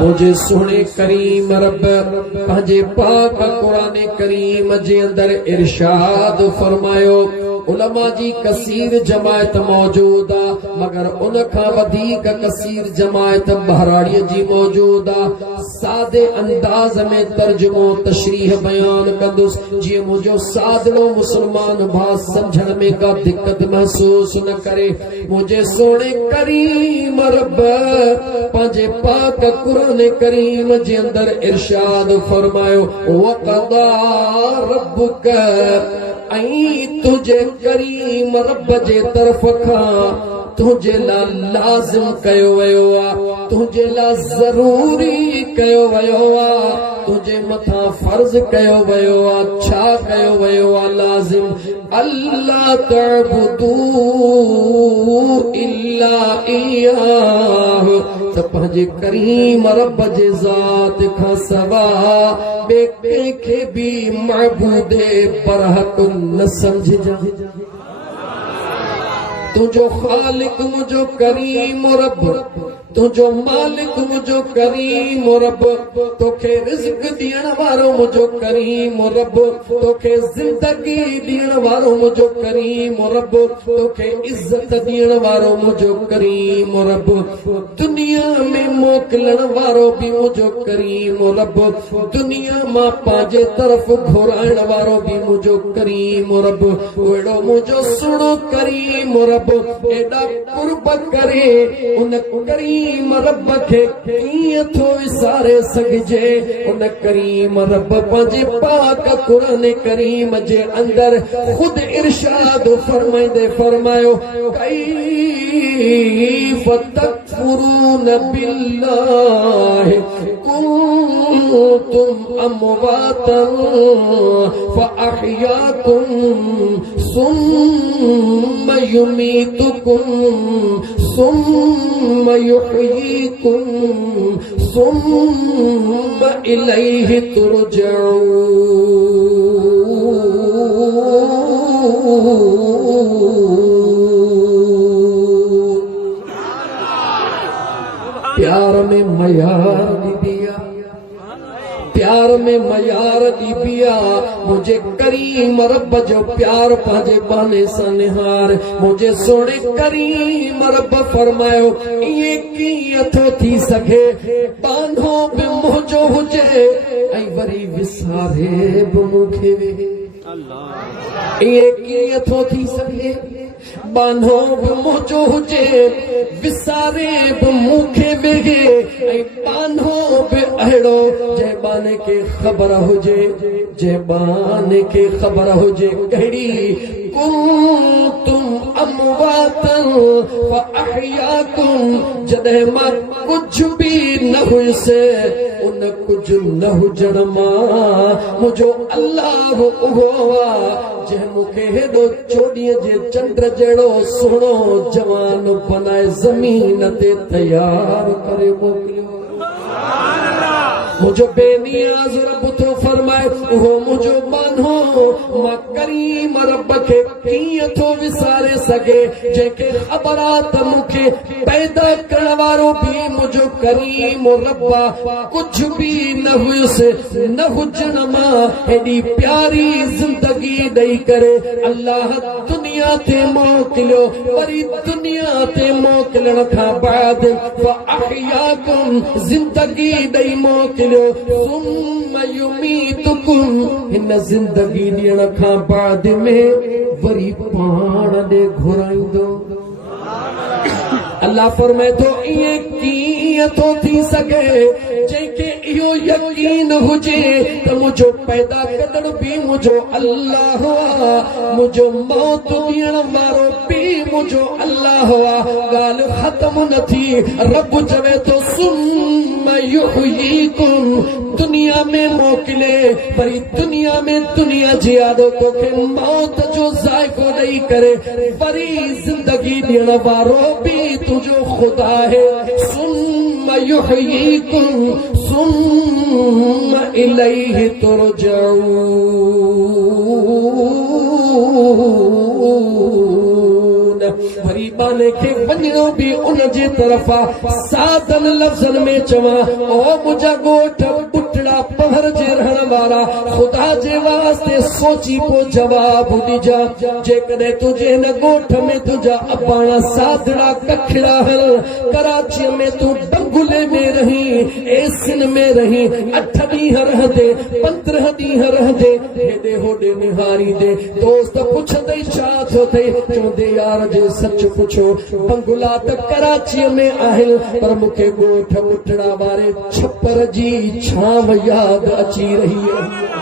मुझे सुने करीम रब पंहिंजे पाक कुरान करीम जे अंदर इरशाद फरमायो उलमा जी कसीर जमायत मौजूद आ मगर उनखां वधीक कसीर जमायत बहराड़ीअ जी मौजूद आ। सादे अंदाज में तर्जुमो तशरीह बयान कंदुस जी मुझो सादलो मुसलमान भा समझण में का दिक्कत महसूस न करे। मुझे सोने करीम रब पंहिंजे पाक कुरान करीम जे अंदर इरशाद फरमायो वक़दा रब्बुक ऐं तुझे करीम रब जे तरफ खां तुझे ला लाज़िम कयो वयो आ तुझे ला ज़रूरी कयो वयो आ तुझे मथा फर्ज कयो वयो आ छा कयो वयो आ लाज़िम अल्लाह तअबुदू इल्ला इय्याहु त पंहिंजे करीम रब जे ज़ात खां सवा ॿिए कंहिंखे बि मअबूदे बरहक़ न समझिजा। तुझो खालिक मुझो करीम रब तुझो मालिक मुझो करीम रब तोखे रिज़्क ॾियण वारो मुझो करीम रब तोखे ज़िंदगी ॾियण वारो मुझो करीम रब तोखे इज्जत ॾियण वारो मुझो करीम रब दुनिया में मोकिलण वारो भी मुझो करीम रब दुनिया मां पंहिंजे तरफ घुराइण वारो भी मुझो करीम रब अहिड़ो मुझो सुहिणो करीम रब एॾा कुर्ब करे उन करीम रब खे कीअं थो विसारे सघिजे। उन करीम रब पंहिंजे पाक कुरान करीम जे अंदर खुद इरशाद फरमाईंदे फरमायो कैफ़ तकफुरून बिल्लाहि कुंतुम अमवातन फअहयाकुम सुम्मा युमीतुकुम सुम्मा युहयीकुम सुम्मा इलैहि तुरजऊन। प्यार में मयार दी दिया प्यार में मयार दी पिया मुझे करीम रब जो प्यार पंहिंजे बहाने सां निहार। मुझे सोने करीम रब फरमायो ये कीअं थो थी सघे बांधो बि मुंहिंजो हुजे ऐं वरी विसारे बि मूंखे ये कीअं थो थी सघे बांधो बि मुंहिंजो हुजे विसारे बि मूंखे वेहे ऐं बांधो बि अहिड़ो जंहिं बाने खे ख़बर हुजे जंहिं बाने खे ख़बर हुजे कहिड़ी कुंतुम अमवातन फअहयाकुम जॾहिं मां कुझु बि न हुयुसि उन कुझु न हुजण मां मुंहिंजो अल्लाह उहो आहे जंहिं मूंखे हेॾो चोॾीअ जे चंड जहिड़ो सुहिणो जवान बनाए ज़मीन ते तयार करे मोकिलियो। मुझो बेनियाज़ रब थो फरमाए उहो मुझो बानो मां करीम रब खे कीअं थो विसारे सघे जंहिंखे ख़बर आहे त मूंखे पैदा करण वारो बि मुझो करीम रब कुझु बि न हुयुसि न हुजण मां हेॾी प्यारी ज़िंदगी ॾेई करे अल्लाह दुनिया ते मोकिलियो। वरी दुनिया ते मोकिलण खां बाद फअहयाकुम ज़िंदगी ॾेई मोकिलियो सुम्मा युमीतुकुम हिन ज़िंदगी ॾियण खां बाद में वरी पाण ॾे घुराईंदो। अल्लाह फरमाए थो इएं कीअं थो थी सघे जंहिंखे इहो यकीन हुजे त मुंहिंजो पैदा कंदड़ बि मुंहिंजो अल्लाह आहे मुंहिंजो मौत ॾियण वारो बि मुंहिंजो अल्लाह आहे। ॻाल्हि ख़तम न थी रब चवे थो सुम्मा युहयीकुम दुनिया में मोकिले वरी दुनिया में दुनिया जी आदो तोखे मौत जो ज़ाइक़ो ॾेई करे वरी ज़िंदगी ॾियण वारो बि तुझो खुदा है। सुम्मा युहयीकुम सुम्मा इलैहि तुरजऊन। वरी बाने के वञणो भी उन जे तरफ़ा सादन लफ़्ज़न में चवा ओ मुझा गोठ पुटड़ा पहर जे रहण वारा खुदा जे वास्ते सोची पो जवाब ॾिजा जेकॾहिं तुझे न गोठ में तुझा अबाणा सादड़ा कखड़ा हल कराची में तू बंगुले में रही एसिन में रही 8 ॾींहं रहंदे 15 ॾींहं रहंदे हेॾे होॾे निहारी दे दोस्त पुछंदे छा थियो अथई चवंदे यार जे सच पुछो बंगुला त कराची में आहिनि पर मूंखे ॻोठ पुटड़ा वारे छप्पर जी छांव यादि अची रही आहे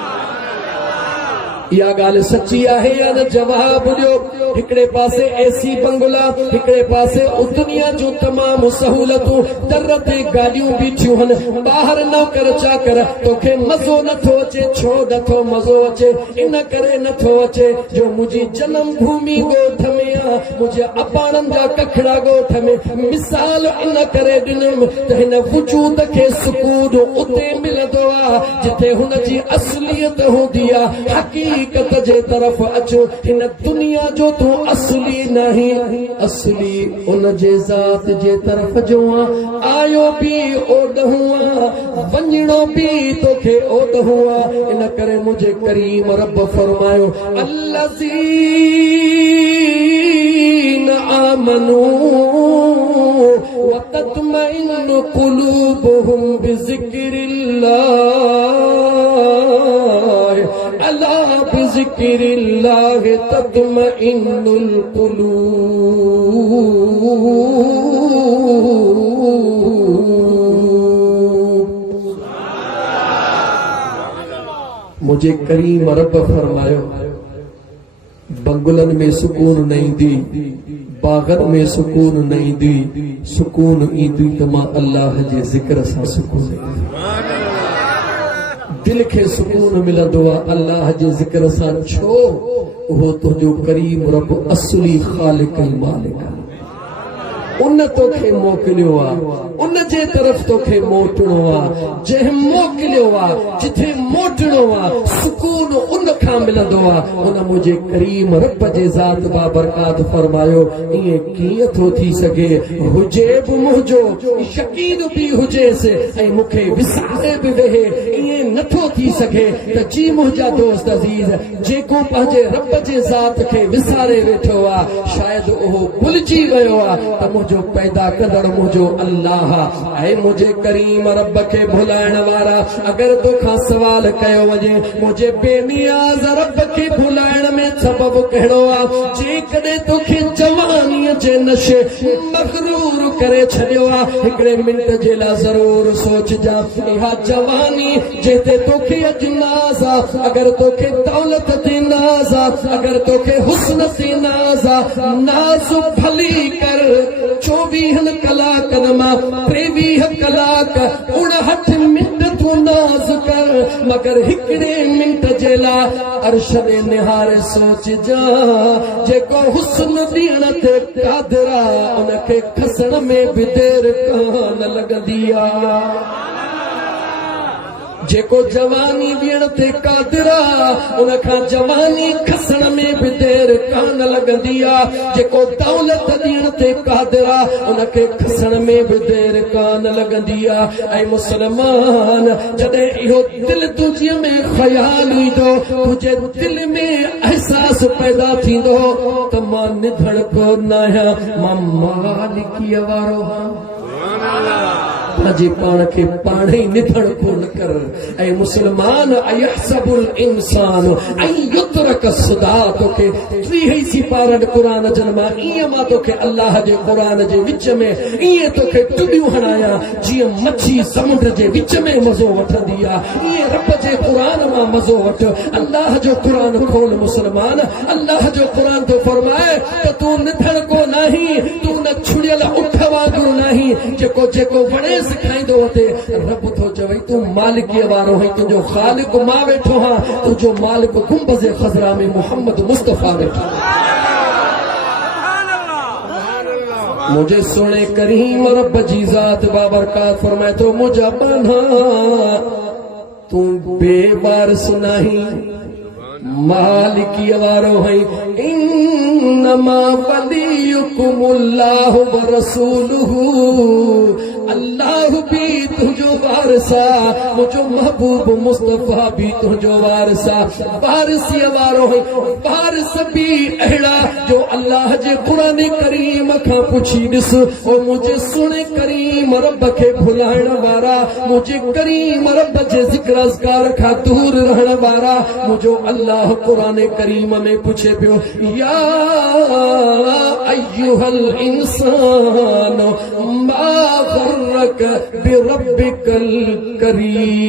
या ॻाल्हि सची आहे या न जवाब ॾियो हिकिड़े पासे एसी बंगला हिकिड़े पासे दुनिया जूं तमामु सहूलतूं दर ते गाॾियूं बीठियूं आहिनि ॿाहिरि नौकर चाकर तोखे मज़ो नथो अचे छो नथो मज़ो अचे इन करे नथो अचे जो मुंहिंजी जनम भूमि ॻोठ में आहे मुंहिंजे अबाणनि जा कखड़ा ॻोठ में मिसाल इन करे ॾिनमि त हिन वजूद खे सुकून उते मिलंदो आहे जिथे हुनजी असलियत हूंदी आहे हक़ीक़त जे तरफ़ अचो हिन दुनिया जो तू असली नहीं असली उन जे ज़ात जे तरफ़ जो आयो भी ओॾहुआ वञणो भी तोखे ओॾहुआ इन करे मुझे करीम रब फरमायो अल्लज़ीन आमनू व तत्मइन्नु क़ुलूबुहुम बिज़िक्रिल्लाह अला बिज़िक्रिल्लाह तत्मइन्नुल क़ुलूब मुझे करीम रब फरमायो बंगुलन में सुकून नहीं दी बागन में सुकून नहीं दी सुकून ईंदी त मां अल्लाह जे ज़िक्र सां सुकून दिल के सुकून मिलंदो आहे अल्लाह जे ज़िक्र सां छो उहो तुंहिंजो करीम रब असली ख़ालिक ऐं मालिक आहे उन तोखे मोकिलियो आहे उन जे तरफ़ तोखे मोटणो आहे जंहिं मोकिलियो आहे जिथे मोटणो आहे सुकून उन खां मिलंदो आहे उन मुंहिंजे करीम रब जे ज़ात बाबरकात फरमायो ईअं कीअं थो थी सघे हुजे बि मुंहिंजो यकीन बि हुजेसि ऐं मूंखे विसारे बि वेहे ईअं नथो थी सघे त जी मुंहिंजा दोस्त अज़ीज़ जेको पंहिंजे रब जे ज़ात खे विसारे वेठो आहे शायदि उहो भुलिजी वियो आहे त मुंहिंजो पैदा कंदड़ मुंहिंजो अल्लाह ऐं मुंहिंजे करीम रब खे भुलाइण वारा अगरि तोखां सवाल कयो वञे मुंहिंजे बेनियाज़ रब खे भुलाइण में सबबु कहिड़ो आहे जेकॾहिं तोखे जवानीअ जे नशे मग़रूर करे छॾियो आहे हिकिड़े मिंट जे लाइ ज़रूर सोचजां इहा जवानी जिते तोखे अॼु नाज़ आहे अगरि तोखे दौलत ते नाज़ आहे अगरि तोखे हुस्न ते नाज़ आहे नाज़ भली कर 24 कलाकनि मां 23 कलाक 59 मिंट तू नाज़ कर मगर हिकिड़े मिंट जे लाइ अर्श दे निहारे सोचजा जेको हुस्न ॾियण ते क़ादिर आहे उनखे खसण में बि देर कान लॻंदी आहे जेको जवानी ॾियण ते क़ादिर आहे उनखां जवानी खसण में बि देर कान लॻंदी आहे जेको दौलत ॾियण ते क़ादिर आहे उनखे खसण में बि देर कान लॻंदी आहे ऐं मुस्लमान जॾहिं इहो दिलि तुंहिंजे में ख़्याल ईंदो तुंहिंजे दिलि में अहसास पैदा थींदो त मां निधड़ कोन आहियां मां मालिकीअ वारो आहियां पंहिंजे पाण खे पाण ई निधड़ कोन कर ऐं मुस्लमान अयहसबुल इंसान ऐं युतरक सदा तोखे 30 सिपारनि क़ुरान जन मां ईअं मां तोखे अल्लाह जे क़ुरान जे विच में ईअं तोखे टुॾियूं हणायां जीअं मच्छी समुंड जे विच में मज़ो वठंदी आहे ईअं रब जे क़ुरान मां मज़ो वठ अल्लाह जो क़ुरान खोल मुस्लमान अल्लाह जो क़ुरान तो फरमाए त तूं निधड़ कोन आहीं तूं न छुड़ियल उठ वांगुरु नाहीं जेको जेको वणे सिखाईंदो हुते रब थो चवई तूं मालिकीअ वारो आहीं तुंहिंजो ख़ालिक मां वेठो आहियां तुंहिंजो मालिक गुंबज़ ख़ज़रा में मोहम्मद मुस्तफ़ा वेठो मुझे सोने करीम रब जी ज़ात बाबरकात फरमाए तो मुझा बना तू बेवारस नहीं मालिकीअ वारो आहीं इन्नमा वलियुकुमुल्लाहु व रसूलुहु अल्लाह भी तुझो वारसा मुझो महबूब मुस्तफा भी तुझो वारसा वारसी वारो है वारस भी अहिड़ा जो अल्लाह जे कुरान करीम खां पुछी ॾिस ओ मुझे सुने करीम रब खे भुलाइण वारा मुझे करीम रब जे ज़िक्र अज़कार खां दूर रहण वारा मुझो अल्लाह कुरान करीम में पुछे पियो या अय्युहल इंसान मा गर्रक बिरब्बिकल करीम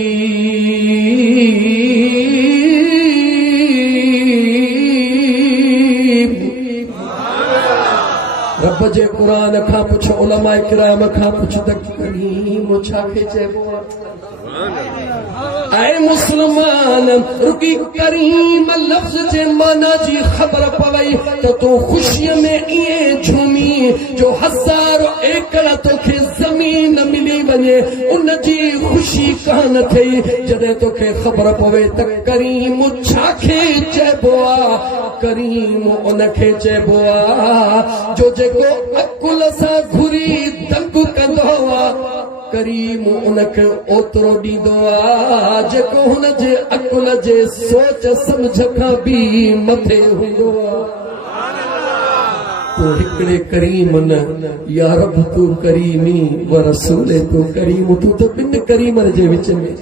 रब जे कुरान खां पुछ उलमा किराम खां पुछ त करीम छाखे चइबो ऐ मुसलमान रुकी करीम लफ्ज़ जे माना जी ख़बर पवई त तू खुशीअ में ईअं झूमी जो हज़ारो एकड़ तोखे ज़मीन मिली वञे उन जी खुशी कान थई जॾहिं तोखे ख़बर पवे त करीम छाखे चइबो आहे करीम उनखे चइबो आहे जो जेको अकुल सां घुरी दंग कंदो आहे करीम उनखे ओतिरो ॾींदो आहे जेको हुन जे अकुल जे सोच सम्झ खां बि मथे हूंदो आहे हिकिड़े करीम न या रब तू करीमी व रसूल तू करीम तू त ॿिनि करीमनि जे विच में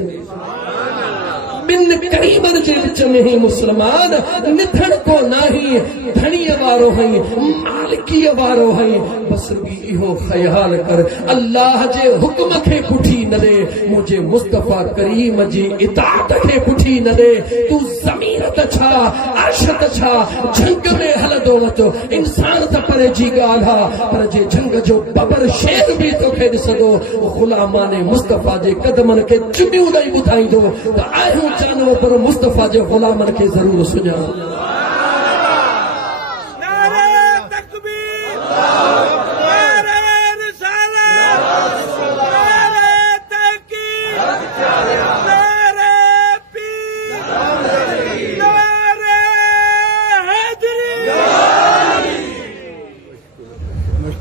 ॿिनि करीमनि जे विच में ही मुसलमान निथण को नाही धणीअ वारो हई मालिकीअ वारो हई बस इहो ख़याल कर अल्लाह जे हुक्म खे पुठी न ॾे मुझे मुस्तफा करीम जी इताअत खे पुठी न ॾे तू ज़मीन त छा अर्श त छा झंग में हलंदो वञो इंसान त परे जी ॻाल्हि आहे पर जे झंग जो बबर शेर बि तोखे ॾिसंदो ग़ुलामाने मुस्तफा जे कदमनि खे चुमियूं ॾेई ॿुधाईंदो त आहियूं जानवर पर मुस्तफा जे ग़ुलामनि खे ज़रूर सुञाणो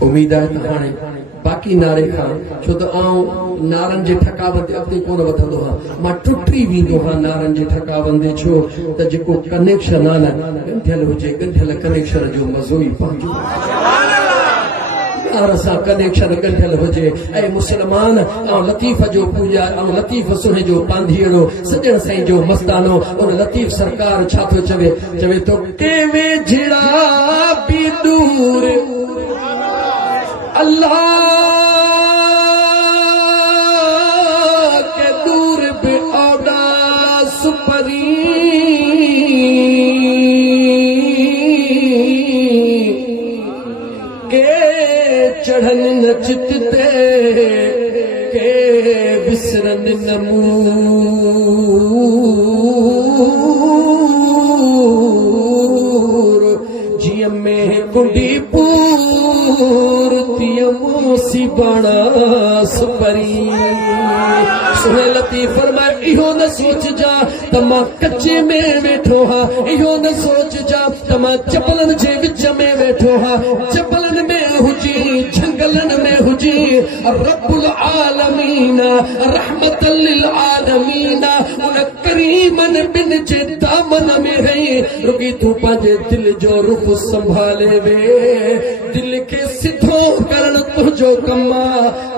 उम्मीद है हाणे बाकी नारे खां छो त आउं नारनि जे ठकावत अॻिते कोन वधंदो आहियां मां टुटी वेंदो आहियां नारनि जे ठकावनि ते छो त जेको कनेक्शन आहे न ॻंढियल हुजे ॻंढियल कनेक्शन जो मज़ो ई पंहिंजो नार सां कनेक्शन ॻंढियल हुजे ऐं मुस्लमान ऐं लतीफ़ जो पूजा ऐं लतीफ़ सुने जो पांधीअड़ो सॼण साईं जो मस्तानो उन लतीफ़ सरकार छा थो चवे चवे थो के वेझड़ा बि दूर अल्लाह के दूर बे औदा सुपरी के चढ़न नचते के विसरन नमूर जिय में कुंडी सी बाणा सुपरी सुने लतीफ़ फरमाए इहो न सोच जा त मां कच्चे में वेठो हा इहो न सोच जा त मां चपलन जे विच में वेठो हा चपलन में हुजी झंगलन में हुजी रब्बुल आलमीन रहमतल लिल आलमीन उन करीमन बिन जे दामन में रही रुकी तू पंहिंजे दिल जो रुख संभाले वे दिल के सिधो करण तुझो कमा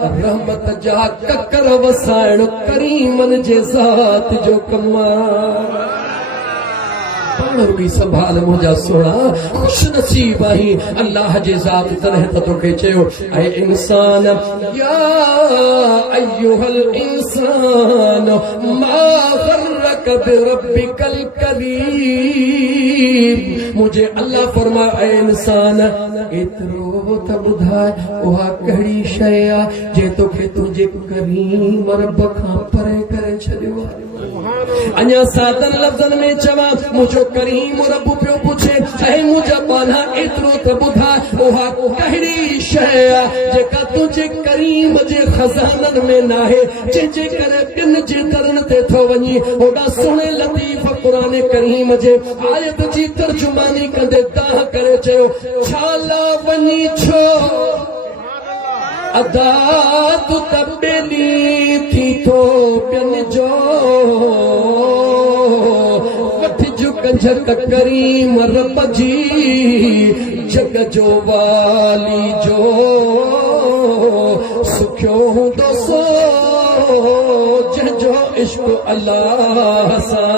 रहमत जा ककर वसाइण करीमन जे ज़ात जो कमा भी संभाल मुझा सोना खुश नसीब आई अल्लाह जे ज़ात तरह तो के चयो ऐ इंसान या अय्युहल इंसान मा गर्रक बिरब्बिकल करीम मुझे अल्लाह फरमा ऐ इंसान एतरो त बुधाए उहा कहिड़ी शय आ जे तोखे तुंहिंजे करीम रब खां परे करे छॾियो अञा सादन लफ़्ज़न में चवा मुझो करीम रब पियो पुछे ऐ मुझा पाना एतरो त बुधा उहा कहिड़ी शय आ जेका तुंहिंजे करीम जे खज़ाननि में नाहे जंहिंजे जंहिंजे करे ॿियनि जे दरनि ते थो वञी होॾा सुहिणे लतीफ़ क़ुरान करीम जे आयत जी तर्जुमानी कंदे दाह करे चयो छाला वञी छो अदा तू तबेली थी तो ॿियनि जो वठिजो कंजर करीम रब जी जग जो वाली जो सुखियो हूंदो सो जंहिंजो इश्क अल्लाह सां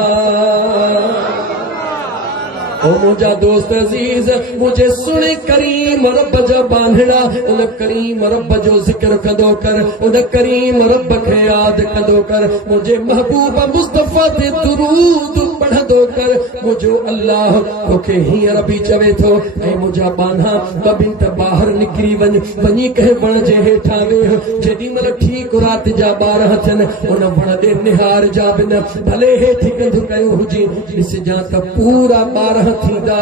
ओ मुझा दोस्त अजीज मुझे सुने करीम रब जा बांधड़ा उन करीम रब जो जिक्र कंदो कर उन करीम रब खे याद कंदो कर मुझे महबूब मुस्तफा ते दुरूद पढ़ंदो कर मुझो अल्लाह तोखे हींअर बि चवे थो ऐं मुझा बांधा कबिन त ॿाहिरि निकिरी वञी कंहिं वण जे हेठां वेह जेॾी महिल ठीक राति जा 12 थियनि उन वण ते निहार जा बि न भले हेठि कंधु कयो हुजे ॾिसजां त पूरा 12 थींदा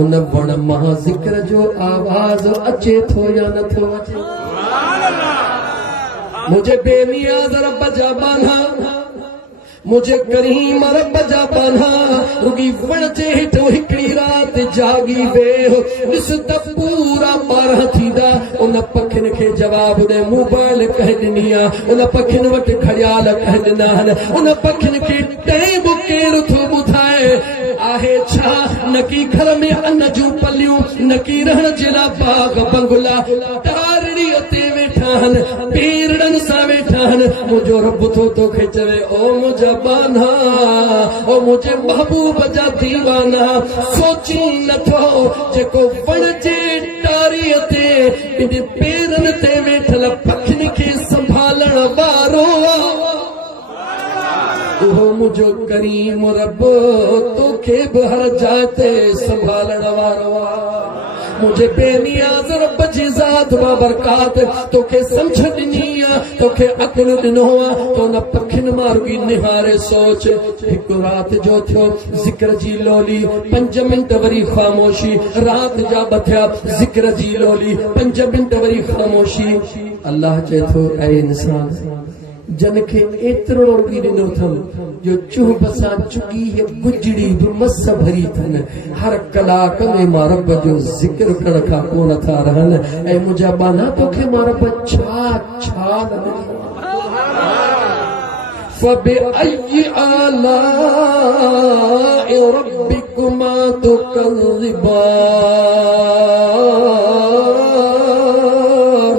उन वण मां ज़िक्र जो आवाज़ अचे थो या नथो अचे मुझे बेनियाज़ रब जा बांधा मुझे करीम रब जा बांधा रुगी वण जे हेठो हिकिड़ी राति जागी वेह ॾिस त पूरा 12 थींदा उन पखियुनि खे जवाब ॾे मोबाइल कंहिं ॾिनी आहे उन पखियुनि वटि घड़ियाल कंहिं ॾिना आहिनि उन पखियुनि खे टई बि केरु थो ॿुधाए आहे छा न की घर में अन्न जूं पलियूं न की रहण जे लाइ बाग बंगला तारड़ीअ ते वेठा आहिनि पेरड़नि सां वेठा आहिनि मुंहिंजो रब थो तोखे चवे ओ मुंहिंजा बाना ओ मुंहिंजे महबूब जा दीवाना सोची नथो जेको वण जे टारीअ ते इन पेरनि ते वेठल पखियुनि खे संभालण वारो उहो मुझो करीम रब तोखे बि हर जाइ ते संभालण वारो मुझे बेनियाज़ रब जी ज़ात बाबरकात तोखे समझ ॾिनी आहे तोखे अक़ल ॾिनो आहे तो न पखियुनि मां रुॻी निहारे सोच हिकु राति जो थियो ज़िक्र जी लोली 5 मिंट वरी ख़ामोशी राति जा बथिया ज़िक्र जी लोली 5 मिंट वरी ख़ामोशी अल्लाह चए थो ऐ इंसान जन खे एतिरो रुॻी ॾिनो अथमि जो चुभ सां चुगी हे गुजड़ी बि मस भरी अथनि हर कलाक में मां रब जो ज़िक्र करण खां कोन था रहनि ऐं मुंहिंजा बाना तोखे मां रब छा छा फबिअय्यि आलाइ रब्बिकुमा तुकज़्ज़िबान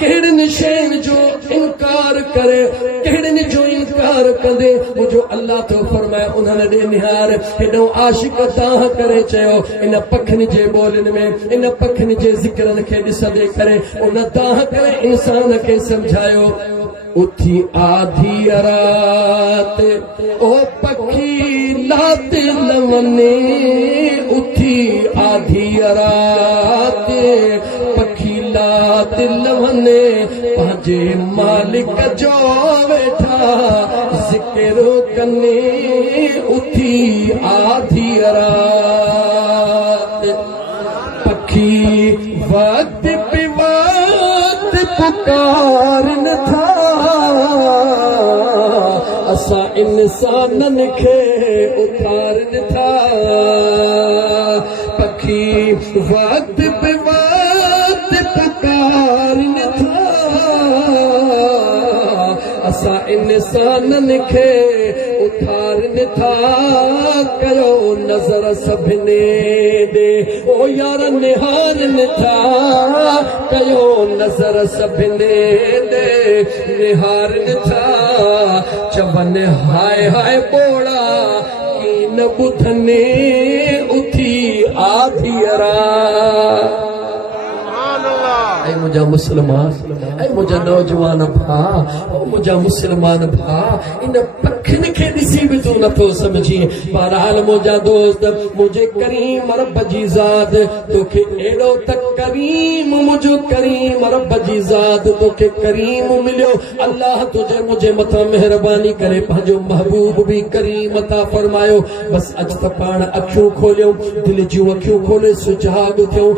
कहिड़नि शयुनि जो इनकार करे कहिड़नि जो इनकार कंदे मुंहिंजो अल्लाह तो फरमाए उन्हनि ॾे निहार हेॾो आशिक़ दाह करे चयो इन पखियुनि जे ॿोलियुनि में इन पखियुनि जे ज़िक्रनि खे ॾिसंदे करे उन दाह करे इंसान खे सम्झायो उथी आधी रात ओ पखी लात लवने उथी आधी रात पखी लात लवने पंहिंजे मालिक जो वेठा ज़िक्र कने उथी आधी रात पखी वक्त पे वक्त पुकारन था असां इंसाननि खे उथारन था पखी वक्त पे वक्त पुकारन था असां इंसाननि खे उथारन था कयो नज़र सभिनी ॾे ओ यार निहारन था कयो नज़र सभिनी ॾे निहारन था चवनि हाय हाय ॿोड़ा की न ॿुधने उथी आधी रात ऐ मुझा मुसलमान ऐ मुझा नौजवान भा ओ मुझा मुसलमान भा इन पखियुनि खे ॾिसी बि तूं नथो समझी बहरहाल मुझा दोस्त मुझे करीम रब जी ज़ात तोखे एॾो त करीम मुझो करीम रब जी ज़ात तोखे करीम मिलियो अल्लाह तुझे मुझे मथां महिरबानी करे पंहिंजो महबूब बि करीम अता फरमायो बस अॼु त पाण अखियूं खोलियूं दिलि जूं अखियूं खोले सुजाॻ थियूं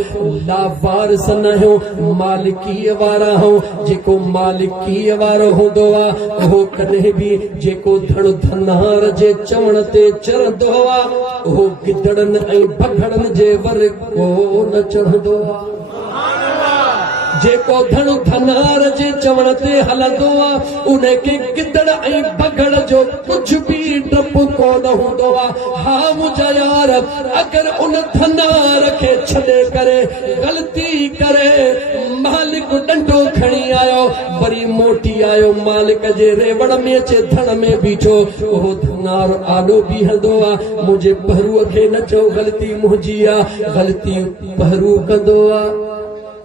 लावारिस न आहियूं मालिकीअ वारा हूं जेको मालिकी वारो हूंदो आहे उहो कॾहिं बि जेको धन धनार जे चवण ते चढ़ंदो आहे उहो गिदड़नि ऐं बघड़नि जे वर को न चढ़ंदो आहे। जेको धन धनार जे चवण ते हलंदो आहे उनखे गिदड़ ऐं बघड़ जो कुझु बि डपु कोन हूंदो आहे। हा मुंहिंजा यार अगरि उन धनार खे छॾे करे ग़लती करे मालिक डंडो खणी आयो वरी मोटी आयो मालिक जे रेवड़ में अचे धन में बीठो उहो धनार आॾो बीहंदो आहे। मुंहिंजे पहरूअ खे न चओ ग़लती मुंहिंजी आहे, ग़लती पहरू कंदो आहे,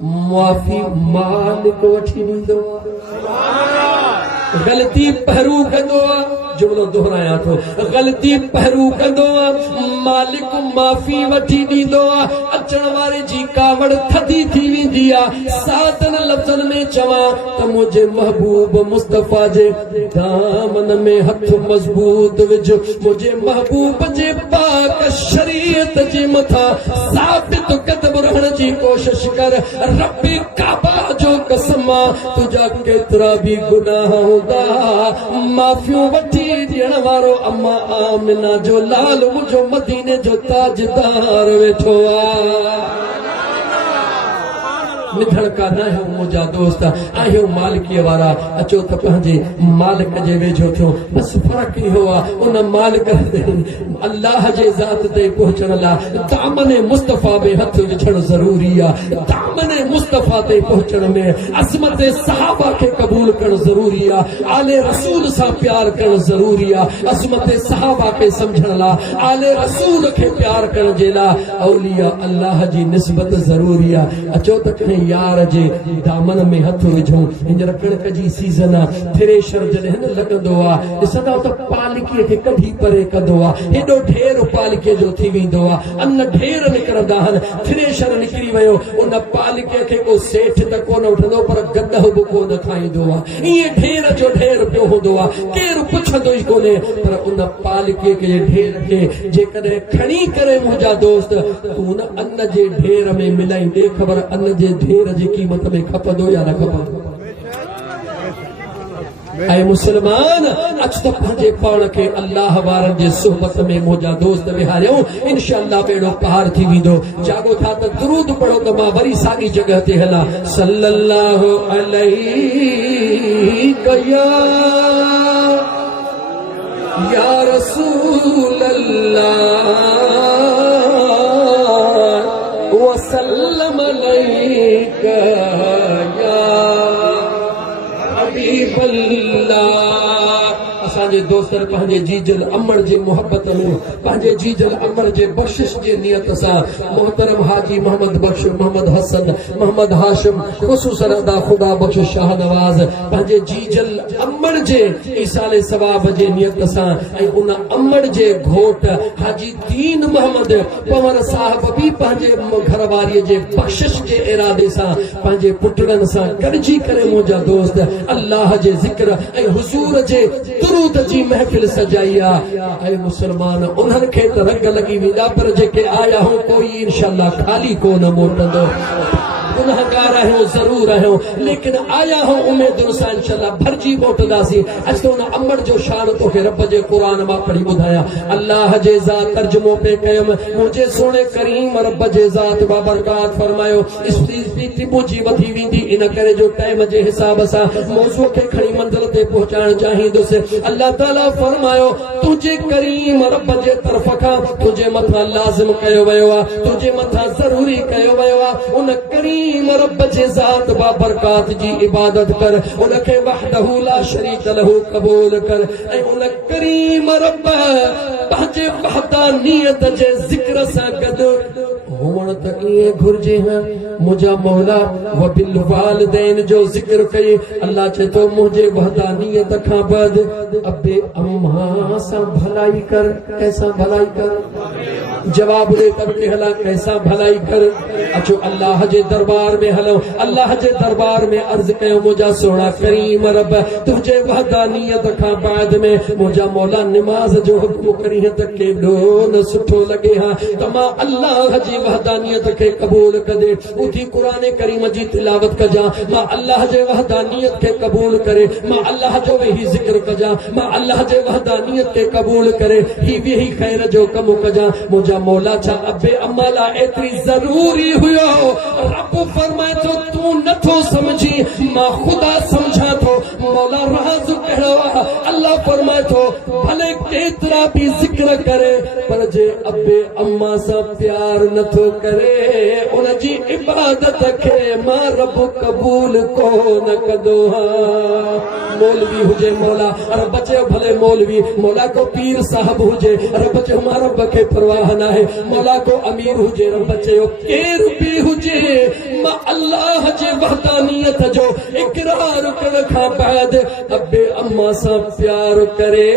मुआफ़ी मालिक वठी ॾींदो आहे। ग़लती पहरू कंदो आहे, जुमलो दोहरायां थो, ग़लती पहरू कंदो आहे मालिक माफ़ी वठी ॾींदो आहे। अचण वारे जी कावड़ थधी थी वेंदी आहे। सातन लफ़्ज़नि में चवां त मुंहिंजे महबूब मुस्तफ़ा जे दामन में हथ मज़बूत विझ, मुंहिंजे महबूब जे पाक शरीयत जे मथां साबित कदम रहण जी कोशिश कर। रब्बे काबा जो कसम तुंहिंजा केतिरा बि गुनाह हूंदा माफ़ियूं वठी ॾियण वारो अम्मा आमिना जो लाल मुंहिंजो मदीने जो ताजदार वेठो आहे। निधण का न आहियो मुंहिंजा दोस्त, आहियो मालिकीअ वारा, अचो त पंहिंजे मालिक जे वेझो थियो। बसि फ़र्क़ु इहो आहे उन मालिक अल्लाह जे ज़ात ते पहुचण लाइ दामन मुस्तफ़ा में हथ विझणु ज़रूरी आहे। दामन मुस्तफ़ा ते पहुचण में अज़मत सहाबा खे क़बूल करणु ज़रूरी आहे। आले रसूल सां प्यार करणु ज़रूरी आहे। अज़मत सहाबा खे सम्झण लाइ आले रसूल खे प्यार करण जे लाइ औलिया अल्लाह जी निस्बत ज़रूरी आहे। अचो त कंहिं यार जे दामन में हथ विझूं। हींअर कणिक जी सीज़न आहे, थ्रेशर जॾहिं न लॻंदो आहे ॾिसंदा त पालिकीअ खे कढी परे कंदो आहे। हेॾो ढेर पालिकीअ जो थी वेंदो आहे, अन्न ढेर निकिरंदा आहिनि। थ्रेशर निकिरी वियो, उन पालिकीअ खे को सेठ त कोन वठंदो पर गदह बि कोन खाईंदो आहे। ईअं ढेर जो ढेर पियो हूंदो आहे, केरु पुछंदो ई कोन्हे। पर उन पालिकीअ खे ढेर खे जेकॾहिं खणी करे मुंहिंजा दोस्त तूं उन अन्न जे ढेर में मिलाई ॾे ख़बर अन्न जे ढेर जी क़ीमत में खपंदो या न खपंदो। ऐं मुसलमान अच त पंहिंजे पाण खे अल्लाह वारनि जे सुहबत में मुंहिंजा दोस्त विहारियूं, इंशाअल्लाह बेड़ो पार थी वेंदो। जागो था त दुरूद पढ़ो त मां वरी साॻी जॻह ते हलां। सल्लल्लाहु अलैहि या रसूल अल्लाह वसल्लम अलैका या हबीब अल्लाह। असांजे दोस्तनि पंहिंजे जीजल अमर जे मोहब्बत में पंहिंजे जीजल अमर जे बख़्शिश जे नियत सां मोहतरम हाजी मोहम्मद बख्श, मोहम्मद हसन, मोहम्मद हाशिम ख़ुसूसन अदा ख़ुदा बख्श शाह नवाज़ पंहिंजे जीजल अमर जे ईसाले सवाब जे नियत सां ऐं उन अमर जे घोट हाजी दीन मोहम्मद पवर साहब भी पंहिंजे घरवारीअ जे बख़्शिश जे इरादे सां पंहिंजे पुटड़नि सां गॾिजी करे मुंहिंजा दोस्त अल्लाह जे ज़िक्र ऐं हुज़ूर जे दुरूद जी महफ़िल सजाई आहे। ऐं मुसलमान उन्हनि खे त रंग लॻी वेंदा पर जेके आया हो कोई इंशाअल्लाह खाली कोन मोटंदो। गुनहगार आहियूं ज़रूर आहियूं लेकिन आया हो उम्मीदुनि सां इंशाअल्लाह भरजी मोटंदासीं। अच त उन अमर जो शान तोखे रब जे क़ुरान मां पढ़ी ॿुधायां। अल्लाह जे ज़ात तर्जुमो पे कयुमि, मुंहिंजे सोणे करीम रब जे ज़ात बाबरकात फरमायो स्थिति मुंहिंजी वधी वेंदी, इन करे जो टाइम जे हिसाब सां मौज़ूअ खे खणी मंज़िल ते पहुचाइण चाहींदुसि। अल्लाह ताला फरमायो तुंहिंजे करीम रब जे तरफ़ खां तुंहिंजे मथां लाज़िम कयो वियो आहे, तुंहिंजे मथां ज़रूरी कयो वियो आहे। उन करीम रब जे ज़ात बाबरकात जी इबादत कर, उनखे वहदहू ला शरीक लहू क़बूल कर ऐं उन करीम रब पंहिंजे वहदानियत जे ज़िक्र सां गॾु हुअण त ईअं घुर्जे हा। मुंहिंजा मौला व बिल वालिदैन जो ज़िक्र कई। अल्लाह चए थो मुंहिंजे वहदानियत खां बाद अबे अम्मा सां भलाई कर। कैसा भलाई कर? जवाब दे तब के हला कैसा भलाई कर अचो अल्लाह जे दरबार में हलो अल्लाह जे दरबार में अर्ज कयो मुझा सोना करीम रब तुझे वहदानियत का बाद में मुझा मौला नमाज जो हुक्म करी है त केडो न सुठो लगे हां तमा अल्लाह जी वहदानियत के कबूल करे उठी कुरान करीम जी तिलावत कजा मां अल्लाह जे वहदानियत के कबूल करे मां अल्लाह जो वही जिक्र कजा मां अल्लाह जे वहदानियत के कबूल करे ही भी खैर जो कम कजा मुझा मौला छा अबे अम्माला एतरी जरूरी हुयो रब फरमाए तो तू नथो समझी मां खुदा समझा तो मौला राज कहो अल्लाह फरमाए तो भले केतरा भी जिक्र करे पर जे अबे अम्मा सा प्यार नथो करे उन जी इबादत के मां रब कबूल को न कदो मौलवी हुजे मौला अरे बचे भले मौलवी मौला को पीर साहब हुजे अरे बचे हमारा बके परवाह ना है मौला को अमीर हुजे अरे बचे केर भी हुजे मां अल्लाह जे वहदानियत जो इकरार कर खा बाद अबे अम्मा सा प्यार करे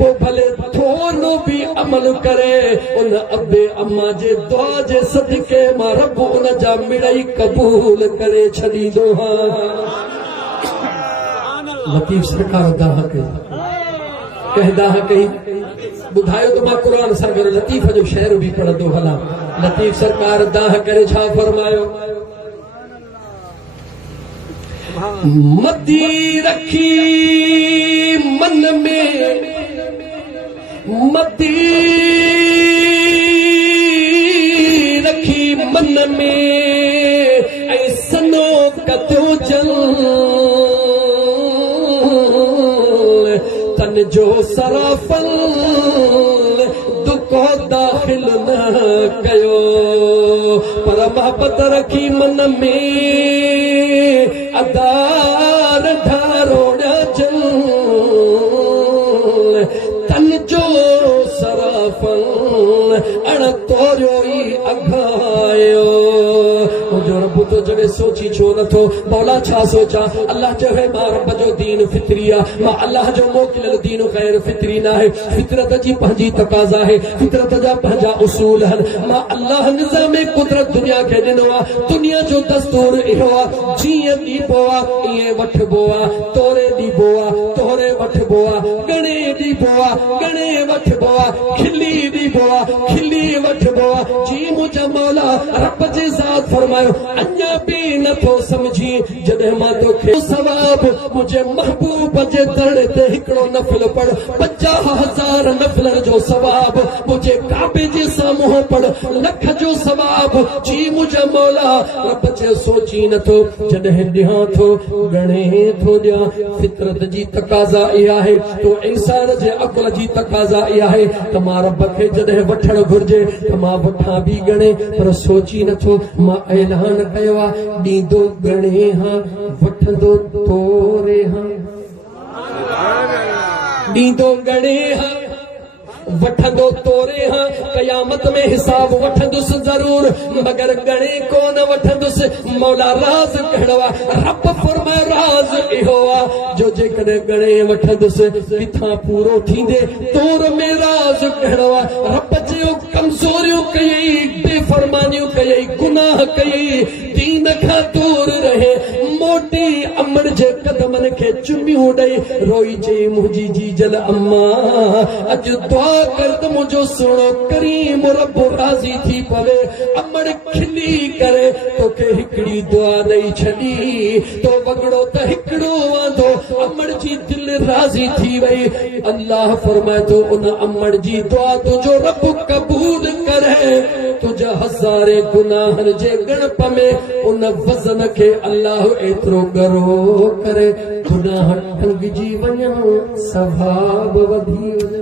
वो भले थोनो भी अमल करे उन अबे अम्मा जे दुआ जे सदके मां रब उन जा मिड़ई कबूल करे छड़ी दो लतीफ सरकार दाह कहदा कही बुधायो तो मां कुरान सा कर लतीफ जो शेर भी पढ़ दो हला लतीफ सरकार दाह करे छा फरमायो मदी रखी मन में मदी रखी मन में ऐसनो कतो जल तन जो सराफल दुखो दाखिल न कयो पर मोहब्बत रखी मन में अदार धारोड़ा जल तन जो सराफल अण तोरियो अघायो जो रब तो जड़े सोची छो नथो मौला छा सोचा अल्लाह जो है मां रब जो दीन फितरिया मां अल्लाह जो मोकिलल दीन गैर फितरी ना है फितरत जी पंहिंजी तकाजा है फितरत जा पंहिंजा उसूल हन मां अल्लाह निज़ाम कुदरत दुनिया के ॾिनो आहे दुनिया जो दस्तूर इहो आहे जीअं ॾिबो आहे ईअं वठबो आहे तोरे ॾिबो आहे तोरे वठबो आहे गणे ॾिबो आहे गणे वठबो आहे खिली ॾिबो आहे खिली वठबो आहे जी मुंहिंजा मौला रब जे ज़ात फरमायो अन्या भी नथो समझी जॾहिं मां तोखे सवाब मुझे महबूब जे दर ते हिकिड़ो नफ़िल पढ़ 50,000 नफ़िलन जो सवाब मुझे काबे जे साम्हूं पढ़ लख जो सवाब जी मुंहिंजा मौला रब जे सोची नथो जॾहिं ॾियां थो गणे थो ॾियां फितरत जी तकाज़ा इहा आहे तो इंसान जे अक़ल जी तकाज़ा इहा आहे त मां रब खे जॾहिं वठण घुर्जे त मां वठां बि गणे पर सोची नथो मां ऐलान कयो आहे ॾींदो गणे हां वठंदो तोरे हां ॾींदो गणे हां वठंदो तोरे हां कयामत में हिसाब वठंदुसि जरूर मगर गणे कोन वठंदुसि मौला राज कहिड़ो आहे रब फरमाए राज इहो आहे जो जेकॾहिं गणे वठंदुसि किथां पूरो थींदे तोर में राज कहिड़ो आहे रब चयो कमज़ोरियूं कयई बेफरमानियूं कयई गुनाह कयई दीन खां दूर रहे मोटी अमड़ जे कदमनि खे चुमियूं ॾेई रोई चई मुंहिंजी जीजल अम्मा अॼु दुआ कर त मुंहिंजो सुहिणो करीम रब राज़ी थी पवे अमड़ खिली करे तोखे हिकिड़ी दुआ ॾेई छॾी तो वॻड़ो त हिकिड़ो वांदो अमड़ जी दिलि राज़ी थी वई अल्लाह फरमाए थो उन अमड़ जी दुआ तुंहिंजो रब कबूल करे तुंहिंजा हज़ारे गुनाहनि जे गणप में उन वज़न खे अल्लाह एतिरो गरो करे गुनाह टंगिजी वञनि सवाब वधी वञे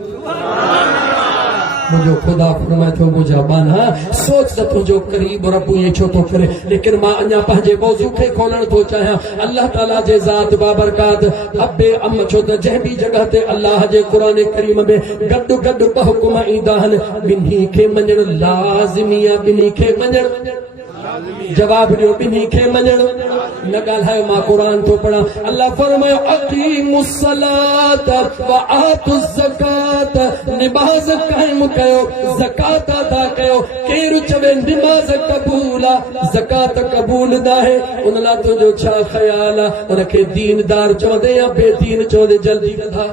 मुझो खुदा फरमाए थो मुझा बाना सोच त तुझो करीब रब ये छो तो करे लेकिन मां अञा पंहिंजे मौज़ू खे खोलण थो चाहियां अल्लाह ताला जे ज़ात बाबरकात अबे अम छो त जंहिं बि जगह ते अल्लाह जे क़ुरान करीम में गॾु गॾु ॿ हुकुम ईंदा आहिनि ॿिन्ही खे मञणु लाज़िमी आहे ॿिन्ही खे मञणु जवाब दियो बिनी खे मञण न ॻाल्हायो मां क़ुरान थो पढ़ां अल्लाह फरमायो अक़ीमुस सलात व आतुज़ ज़कात निमाज़ क़ाइम कयो ज़कात अदा कयो केरु चवे निमाज़ क़बूल आहे ज़कात क़बूल न आहे उन लाइ तुंहिंजो छा ख़्याल आहे उनखे दीनदार चवंदे या बेदीन चवंदे जल्दी ॿुधा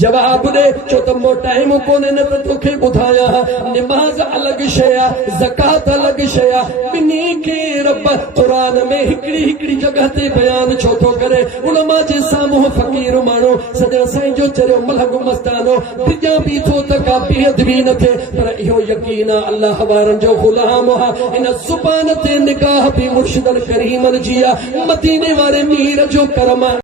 जवाब दे छो त मो टाइम कोन्हे न त तोखे ॿुधायां निमाज़ अलॻि शइ आहे ज़कात अलॻि शइ आहे ॿिन्ही खे रब क़ुरान में हिकिड़ी हिकिड़ी जॻह ते बयान छो थो करे उलमा जे साम्हूं फ़क़ीर माण्हू सॼो साईं जो चरियो मलहग मस्तानो बिजा बि थो त का बेअदबी न थिए पर इहो यकीन आहे अल्लाह वारनि जो ग़ुलाम आहे इन ज़ुबान ते निगाह बि मुर्शिदल करीमन जी आहे मदीने वारे मीर जो करम आहे